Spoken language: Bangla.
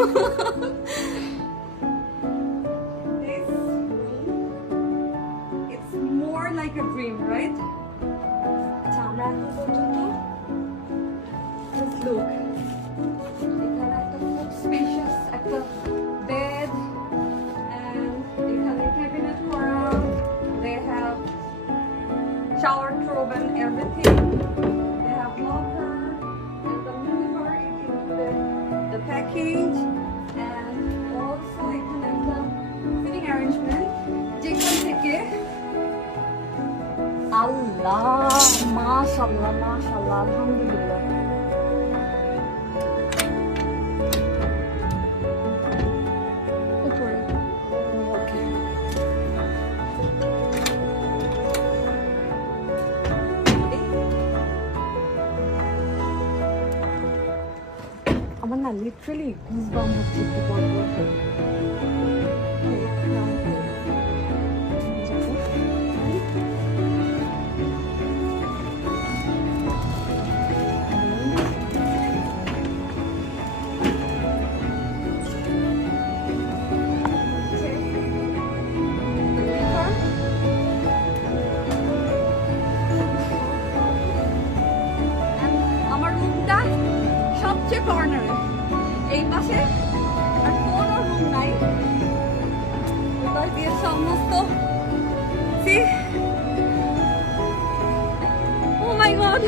This room, it's more like a dream, right? আচ্ছা আমরা এখন পর্যন্ত just look. এখানে একটা খুব spacious একটা bed and এখানে cabinet করা. They have shower tub and everything. They have locker and the minibar is included the package and also এখানে একটা sitting arrangement যেখান থেকে আল্লাহ মাশাআল্লাহ মাশাআল্লাহ আলহামদুলিল্লাহ উপরে ওকে আমার না লিটারালি গুজবাম্প হচ্ছে একটু পর পর আমার রুমটা সবচেয়ে কর্নারে এই পাশে আর কোনো রুম নাই ওটার দিয়ে সমস্ত সি ও মাই গড